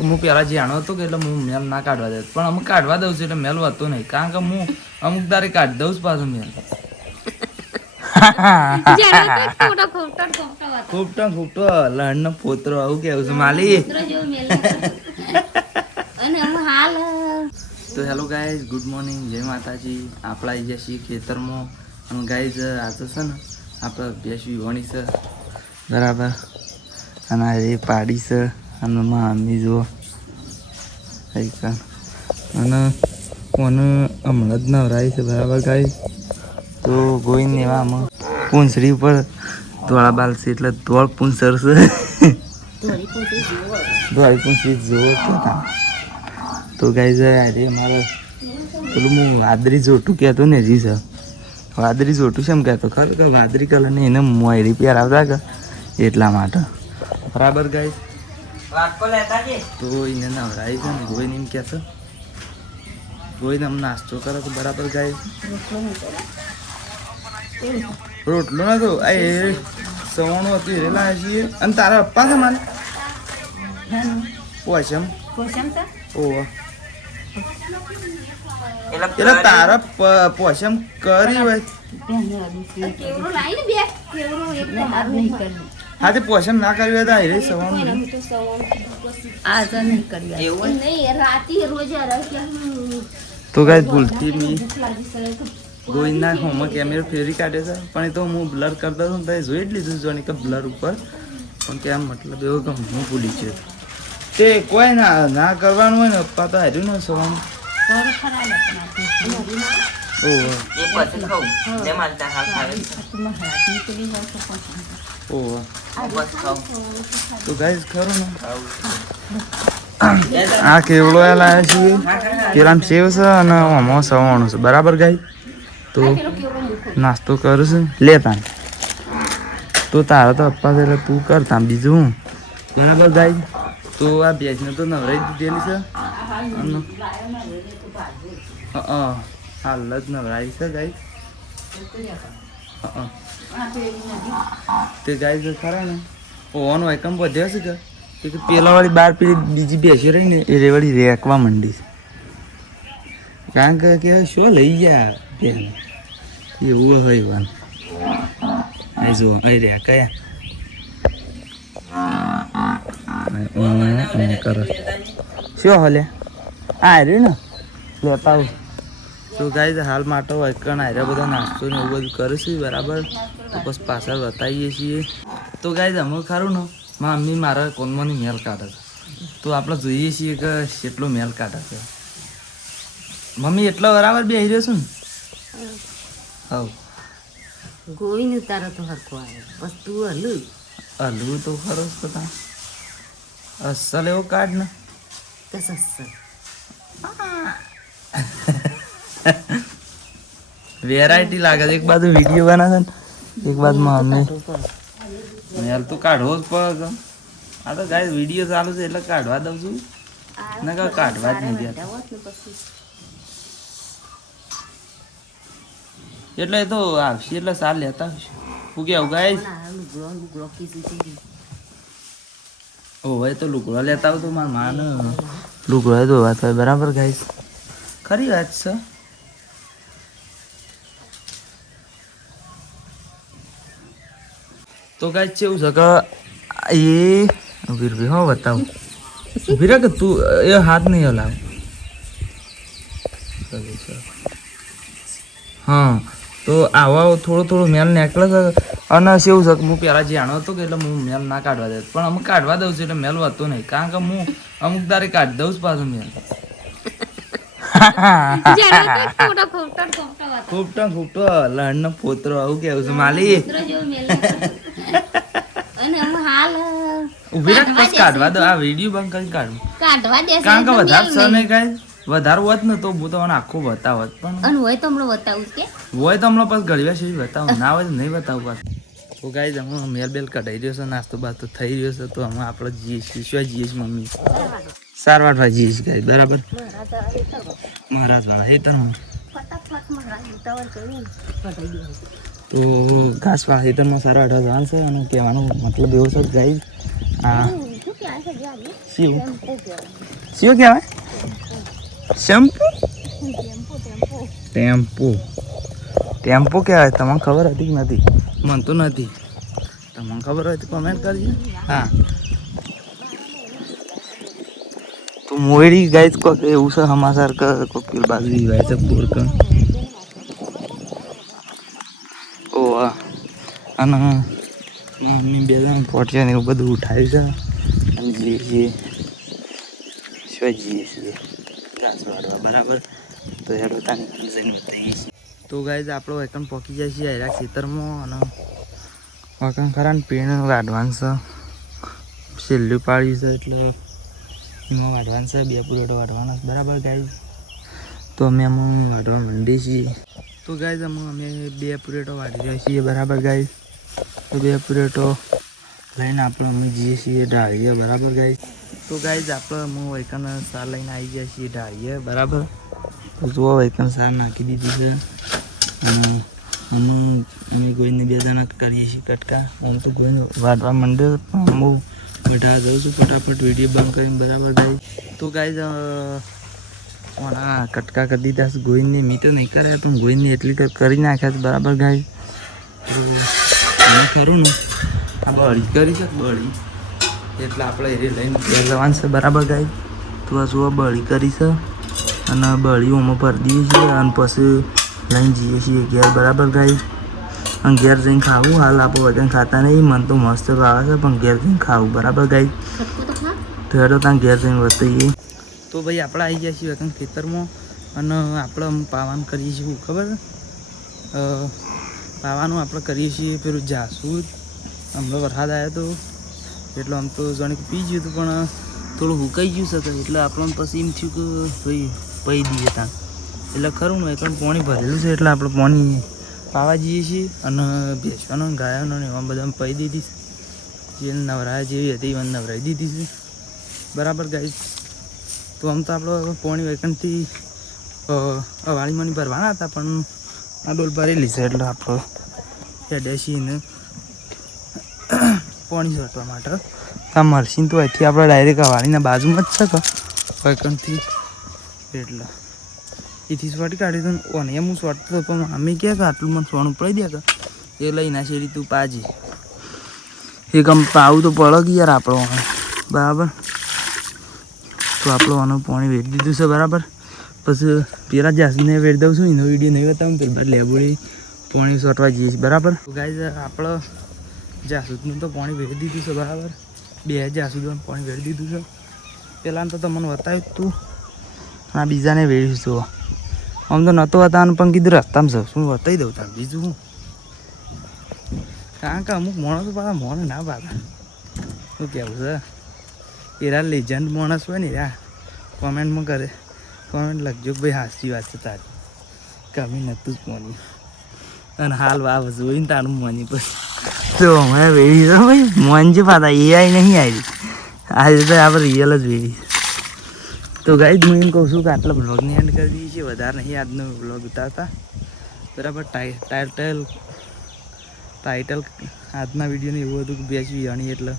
હું પહેલા જાણો હતો કે એટલે હું મેલ ના કાઢવા દે, પણ અમુક કાઢવા દઉં છું એટલે મેલ વધતો નહીં, કારણ કે હું અમુક તારે કાઢી દઉં છું પાછું મેલ. ખૂબટો લણનો પોતરો આવું કેવું છે માલી. તો હેલો ગાઈઝ, ગુડ મોર્નિંગ, જય માતાજી. આપણા આવી ગયા છીએ ખેતરમાં અને ગાઈઝ આજે છે ને આપણે ભેંસ વિહોણી છે બરાબર, અને એ પાડી છે અને મમ્મી જુઓ અને કોને હમણાં જ નવરાય છે બરાબર ગાઈઝ. તો ગોઈને એવામાં પૂંછડી ઉપર ધોળા બાલ છે એટલે ધોળ પૂંછર છે, ધોળી પૂંછડી જોવો છે. તો ગાઈઝ આજે અમારે પેલું હું વાદળી જોટું કહેતો ને જી સર, વાદળી જોટું છે એમ કહેતો ખરું કે વાદળી કલરની એને મોયરી પહેરાવતા કે એટલા માટે બરાબર ગાઈઝ. તો એને નવરાય છે ને ગોઈને એમ કહેશે, ગોઈને આમ નાસ્તો કરે તો બરાબર ગાઈઝ. રોટલો નતો આ એ સવાણું હતું એ લાવે છીએ. અને તારા પપ્પા છે મારે પોસમ ઓહ એટલે તારા પોસમ કરી હોય હા તે પોસમ ના કરી હોય તો આ સવાણું તો ગાય ભૂલથી મી ગોઈના હોમમાં કેમેરો ફેરી કાઢે છે, પણ એ તો હું બ્લર કરતો હતો તો જોઈ જ લીધું જોને કે બ્લર ઉપર, પણ કે આમ મતલબ એવો કે હું ભૂલી ગયો તે કોઈ ના કરવાનું હોય ને પપ્પા તો હાર્યું ને સવાનું. તો ગાઈસ ખરું ને આ કેવડો એ લાવ્યા છીએ, પેલામાં સેવ છે અને આમાં સવાણું છે બરાબર ગાઈ. તો નાસ્તો કરું છું લેતા તો તારા તો પપ્પા છે એટલે તું કરતા બીજું હું બરાબર ગાઈ. તો આ ભેંસને તો નવરાઈ દીધેલી છે હાલ જ નવરાઈ છે ગાઈ. તે ગાઈ ખરા ને ઓવાનો આઈટમ વધ્યો છે કે પેલા વાળી બાર પેલી બીજી ભેંસી રહી ને એ રેવાળી રેકવા માંડી છે, કારણ કે શું લઈ ગયા ત્યાં એવું હોય વાન આ જુઓ અહીં રહ્યા કયા કરો શું હલે આ રહ્યું ને લેતા આવું. તો ગાઈઝ હાલ માટે વૈકણ આર્યા બધા નાસ્તો ને એવું બધું કરીશું બરાબર. તો પછી પાછળ બતાવીએ છીએ. તો ગાઈઝ અમે ખરું ને મમ્મી મારા કોનમાંની મેલ કાઢે છે, તો આપણે જોઈએ છીએ કે કેટલો મેલ કાઢે છે. મમ્મી એટલો બરાબર બેસી રહ્યો છું ને હવ ગોઈને તારો તો હરખો આવે બસ તું હલવું તો ખરો જ બધા અસલ એવો કાઢ ને વેરાયટી લાગે છે. એક બાજુ વિડીયો બનાવે ને એક બાજુ મમ્મી મેલ તો કાઢવો જ પડે. આ તો ગાય વિડીયો ચાલુ છે એટલે કાઢવા દઉં છું ને કાઢવા જ નહીં દેતા એટલે એ તો આવશે એટલે સાર લેતા આવશે. હું કેવું ગાઈસ ઓ ભાઈ તો લુગડા લેતા આવું તો મારા માને લુગડા તો વાત હોય બરાબર ગાઈસ, ખરી વાત છે. તો ગાઈસ કેવું છે કે એ ઉભી હો બતાવું ઉભી રે કે તું એ હાથ નહીં હલાવ. હા તો આવા થોડો મેલ નીકળે છે અને કેવું છે કે હું પહેલાં જાણો હતો કે એટલે હું મેલ ના કાઢવા દે, પણ અમુક કાઢવા દઉં છું એટલે મેલ વધતો નહીં, કારણ કે હું અમુક તારે કાઢી દઉં છું પાછું મેલ. ખૂબટો લણનો પોતરો આવું કેવું છે માલી. ઉભી રાખ બસ કાઢવા દો, આ વિડીયો બંધ કરીને કાઢું કારણ કે વધારે છે નહીં કાંઈ વધારે હોત ને તો હું તમને આખું બતાવત, પણ હોય તો હમણાં બતાવું કે હોય તો હમણાં પાછું ઘડી વાર સુધી બતાવું, ના હોય તો નહીં બતાવું પાછું. તો ગાઈઝ હમણાં મેલ બેલ કઢાઈ રહ્યો છે, નાસ્તો બાસ્તો થઈ રહ્યો છે, તો હમણાં આપણે જઈએ છીએ શું જઈએ છીએ મમ્મી સારવારવા જઈએ છીએ ગાઈ બરાબર. મહારાજ વાળા હેતરમાં તો ઘાસ વાળા હેતરમાં સારવારવા જવાનું છે અને કહેવાનો મતલબ એવો છે ગાઈ આ શું શું કહેવાય શેમ્પુ ટેમ્પો ટેમ્પો કહેવાય તમને ખબર હતી કે નથી મને તો નથી તમને ખબર હોય તો કમેન્ટ કરજો હા તો મોયડી ગાય કોક એવું છે સમાચાર કે કોક બાજુ વાય છે પૂર કે ઓ હા અને મમ્મી બે જણ પોટિયા ને એવું બધું ઉઠાવ્યું છે અને જઈએ છીએ શું જઈએ છીએ ઘાસ વાળવા બરાબર તો હેડો તાને જઈને બતાવીએ છીએ તો ગાય આપણો એકણ પોકી જાય છે આયરા ખેતરમાં અને વકણ ખરા ને પીણ વાઢવાનું છે છેલ્લું પાડ્યું છે એટલે એમાં વાઢવાનું છે 2 પુરેટો વાઢવાના છે બરાબર ગાય તો અમે એમાં વાઢવા માંડીએ છીએ તો ગાય અમે 2 પુરેટો વાઢી રહ્યા છીએ બરાબર ગાય તો 2 પુરેટો લઈને આપણે અમે જઈએ છીએ ઢાળીએ બરાબર ગાય તો ગાય આપણે હું વૈકન સાર લઈને આવી જાય છીએ ઢાળીએ બરાબર તો જુઓ વૈકન સાર નાખી દીધી છે અને અમે કોઈને 2 જણા કરીએ છીએ કટકા હું તો કોઈને વાઢવા માંડ્યો પણ હું બધા જાઉં છું ફટાફટ વિડીયો બંધ કરીને બરાબર ગાય તો ગાય કટકા કરી દીધા છે ગોઈને મેં તો નહીં કર્યા પણ ગોઈને એટલી કરી નાખ્યા છે બરાબર ગાય તો એને ખરું ને આ બળી કરી છે બળી એટલે આપણે એ લઈને ઘેર જવાનું છે બરાબર ગાય તો આ જુઓ બળી કરી છે અને બળી અમે ભરી દઈએ છીએ અને પછી લઈને જઈએ છીએ ઘેર બરાબર ગાય અને ઘેર જઈને ખાવું હાલ આપણે વજન ખાતા નહીં મને તો મસ્ત ભાવે છે પણ ઘેર જઈને ખાવું બરાબર ગાય તો હેડો ત્યાં ઘેર જઈને વતાવીએ તો ભાઈ આપણે આવી ગયા છીએ વકન ખેતરમાં અને આપણે પાવાનું કરીએ છીએ ખબર પાવાનું આપણે કરીએ છીએ પેલું જાસૂદ હમણાં વરસાદ આવ્યો હતો એટલે આમ તો જાણે કે પી ગયું હતું પણ થોડું હુકાઈ ગયું છે એટલે આપણને પછી એમ થયું કે ભાઈ પી દઈએ ત્યાં એટલે ખરું ને એકણ પાણી ભરેલું છે એટલે આપણે પાણી પાવા જઈએ છીએ અને ભેંસવાનો ગાયોનો ને એવા બધા પી દીધી છે જે નવરાયા જેવી હતી એવા નવરાઈ દીધી છે બરાબર ગાય તો આમ તો આપણે પાણી વેકણથી વાળીમાંની ભરવાના હતા પણ આ ડોલ ભરેલી છે એટલે આપણે હેડેસીને પાણી છોટવા માટે આ મરસીન તો અહીંથી આપણે ડાયરેક્ટ આ વાળીના બાજુમાં જ છે કે વેકણથી એટલે એથી સોટી કાઢી તો ઓને એમ હું સોટતો હતો પણ અમે ક્યાં કે આટલું મને સોનું પડી દે કે એ લઈને શેરી તું પાજી એક આમ પાવું તો પડે કે યાર આપણો બરાબર તો આપણું આનું પાણી વેરી દીધું છે બરાબર પછી પેલા જાસને વેરી દઉં છું એનો વિડીયો નહીં બતાવું પેલા લેબોડી પાણી સોટવા જઈએ છીએ બરાબર તો ગાય આપણે જાસૂદનું તો પાણી વેરી દીધું છે બરાબર 2 જાસૂદનું પાણી વેરી દીધું છે પહેલાં તો તમને બતાવ્યું તું આ બીજાને વેરીશું તો આમ તો નહોતો બતાવવાનું પણ કીધું રસ્તામાં છે શું બતાવી દઉં તાર બીજું હું કારણ કે અમુક માણસો પાછા મોણ ના પાછા શું કહેવું છે એરા લેજન્ડ માણસ હોય ને યાર કોમેન્ટમાં કરે કોમેન્ટ લખજો ભાઈ સાચી વાત છે તારી કમી નહોતું જ મોની અને હાલ વાવ જોઈને તારું મોની પછી તો અમે વેડી છે ભાઈ મોન છે પાછા એઆઈ નહીં આવી આજે તો આપણે રિયલ જ વેડી તો ગાઈઝ હું એમ કહું છું કે આટલા બ્લોગની એન્ડ કરી દઈએ છીએ વધારે નહીં આજનો બ્લોગ ઉતારતા બરાબર ટાઇટલ આજના વિડીયોને એવું હતું કે બેસવી અણી એટલે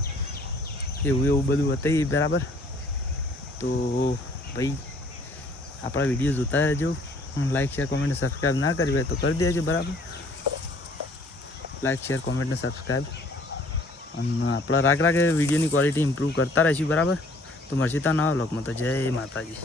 એવું બધું બતાવીએ બરાબર તો ભાઈ આપણા વિડીયો જોતા રહેજો લાઈક શેર કોમેન્ટ સબસ્ક્રાઈબ ના કરી હોય તો કરી દેજો બરાબર લાઈક શેર કોમેન્ટ ને સબસ્ક્રાઈબ અને આપણા રાગ વિડીયોની ક્વોલિટી ઇમ્પ્રૂવ કરતા રહીશું બરાબર તો મળશે ત્યાં નવા બ્લોગમાં તો જય માતાજી.